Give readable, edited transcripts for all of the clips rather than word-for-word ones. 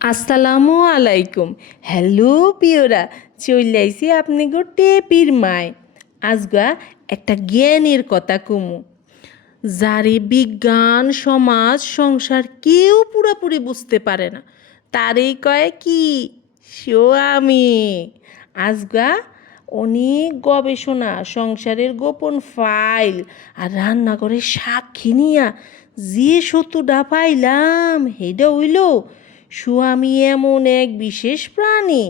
আসসালামু আলাইকুম। হ্যালো পিওরা, চলে আইসি আপনি গো টেপির মায়। আজগা একটা জ্ঞানের কথা কমু, যারে বিজ্ঞান সমাজ সংসার কেউ পুরাপুরি বুঝতে পারে না, তারই কয় কি আমি। আজগা অনেক গবেষণা, সংসারের গোপন ফাইল আর রান্নাঘরের সাক্ষী নিয়া যে সত্যটা পাইলাম হেডা হইল স্বামী এমন এক বিশেষ প্রাণী,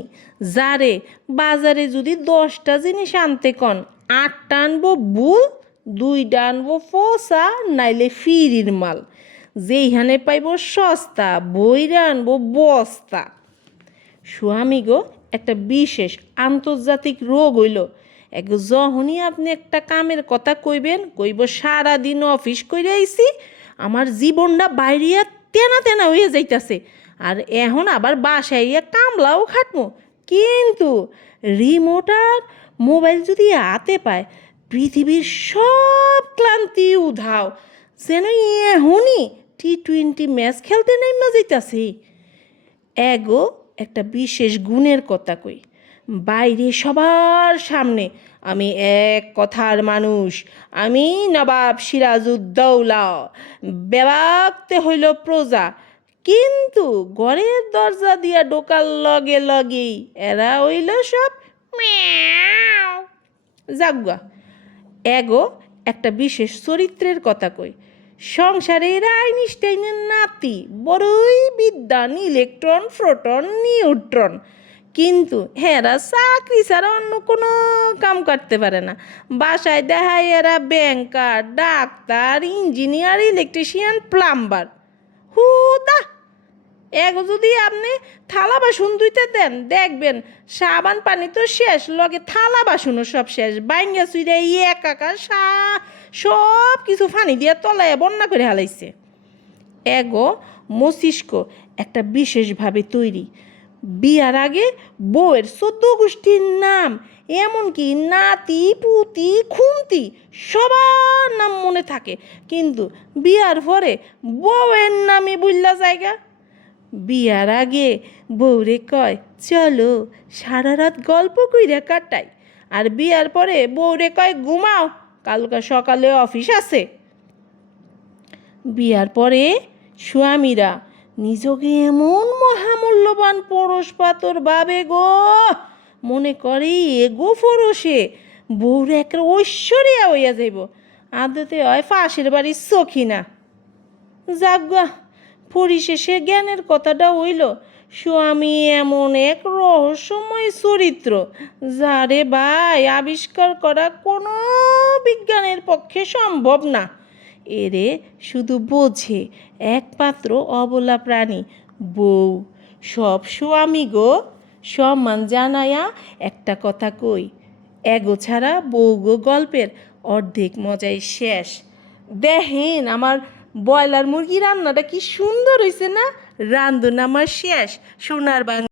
যারে বাজারে যদি 10টা জিনিস আনতে কন 8টা আনবো ভুল, 2টা আনবো ফোসা, নাইলে ফিরির মাল। যেইখানে পাইব সস্তা বইরা আনবো বস্তা। স্বামী গো একটা বিশেষ আন্তর্জাতিক রোগ হইল, যখনই আপনি একটা কামের কথা কইব সারাদিন অফিস করে আইছি, আমার জীবনটা বাইরিয়া তেনা তেনা হয়ে যাইতাছে, আর এখন আবার বাসায় কামলাও খাটমো। কিন্তু রিমোট আর মোবাইল যদি হাতে পায়, পৃথিবীর সব ক্লান্তি উধাও, যেন এখনই T20 ম্যাচ খেলতে নেমা যাইতাছে। এগো একটা বিশেষ গুণের কথা কই, বাইরে সবার সামনে আমি এক কথার মানুষ, আমি নবাব সিরাজউদ্দৌলা, বেবাকতে হইল প্রজা, কিন্তু ঘরের দরজা দিয়া ঢোকার লগে লগেই এরা হইল সব ম্যাও। যাগুয়া এগো একটা বিশেষ চরিত্রের কথা কই, সংসারের আইনস্টাইনের নাতি, বড়ই বিদ্যান, ইলেকট্রন, প্রোটন, নিউট্রন, কিন্তু এরা চাকরি ছাড়া অন্য কোনো কাম করতে পারে না। বাসায় দেখায় এরা ব্যাংকার, ডাক্তার, ইঞ্জিনিয়ার, ইলেকট্রিশিয়ান, প্লাম্বার। হুদা এগো যদি আপনি থালা বাসন ধুইতে দেন, দেখবেন সাবান পানি তো শেষ, লগে থালা বাসনও সব শেষ, বাইঙ্গা চুইরা একাকার সব কিছু ফানি দিয়ে তলায় বন্যা করে হালাইছে। এগো মস্তিষ্ক একটা বিশেষভাবে তৈরি, বিয়ার আগে বউয়ের 14 গোষ্ঠীর নাম, এমনকি নাতি পুতি খুন্তি সবার নাম মনে থাকে, কিন্তু বিয়ার পরে বউয়ের নামই বুঝলা জায়গা। বিয়ার আগে বউরে কয় চলো সারা রাত গল্প কইরা কাটাই, আর বিয়ার পরে বউরে কয় ঘুমাও, কালকে সকালে অফিস আছে। বিয়ার পরে স্বামীরা নিজকে এমন মহামূল্যবান পরশ পাতর ভাবে গো, মনে করে এগো ফরসে বউরে একটা ঐশ্বরিয়া হইয়া যাইব, আদতে হয় ফাঁসের বাড়ির সখিনা। যাজ্ঞা পরিশেষে জ্ঞানের কথাটা হইল, স্বামী এমন এক রহস্যময় চরিত্র, যারে ভাই আবিষ্কার করা কোনো বিজ্ঞানের পক্ষে সম্ভব না। এরে শুধু বোঝে একমাত্র অবলা প্রাণী বউ। সব স্বামী গো সম্মান জানায়া একটা কথা কই, এগো ছাড়া বউ গো গল্পের অর্ধেক মজাই শেষ। দেখেন আমার ব্রয়লার মুরগি রান্নাটা কি সুন্দর হয়েছে না, রান্ধন আমার শেষ। সোনার বাংলা।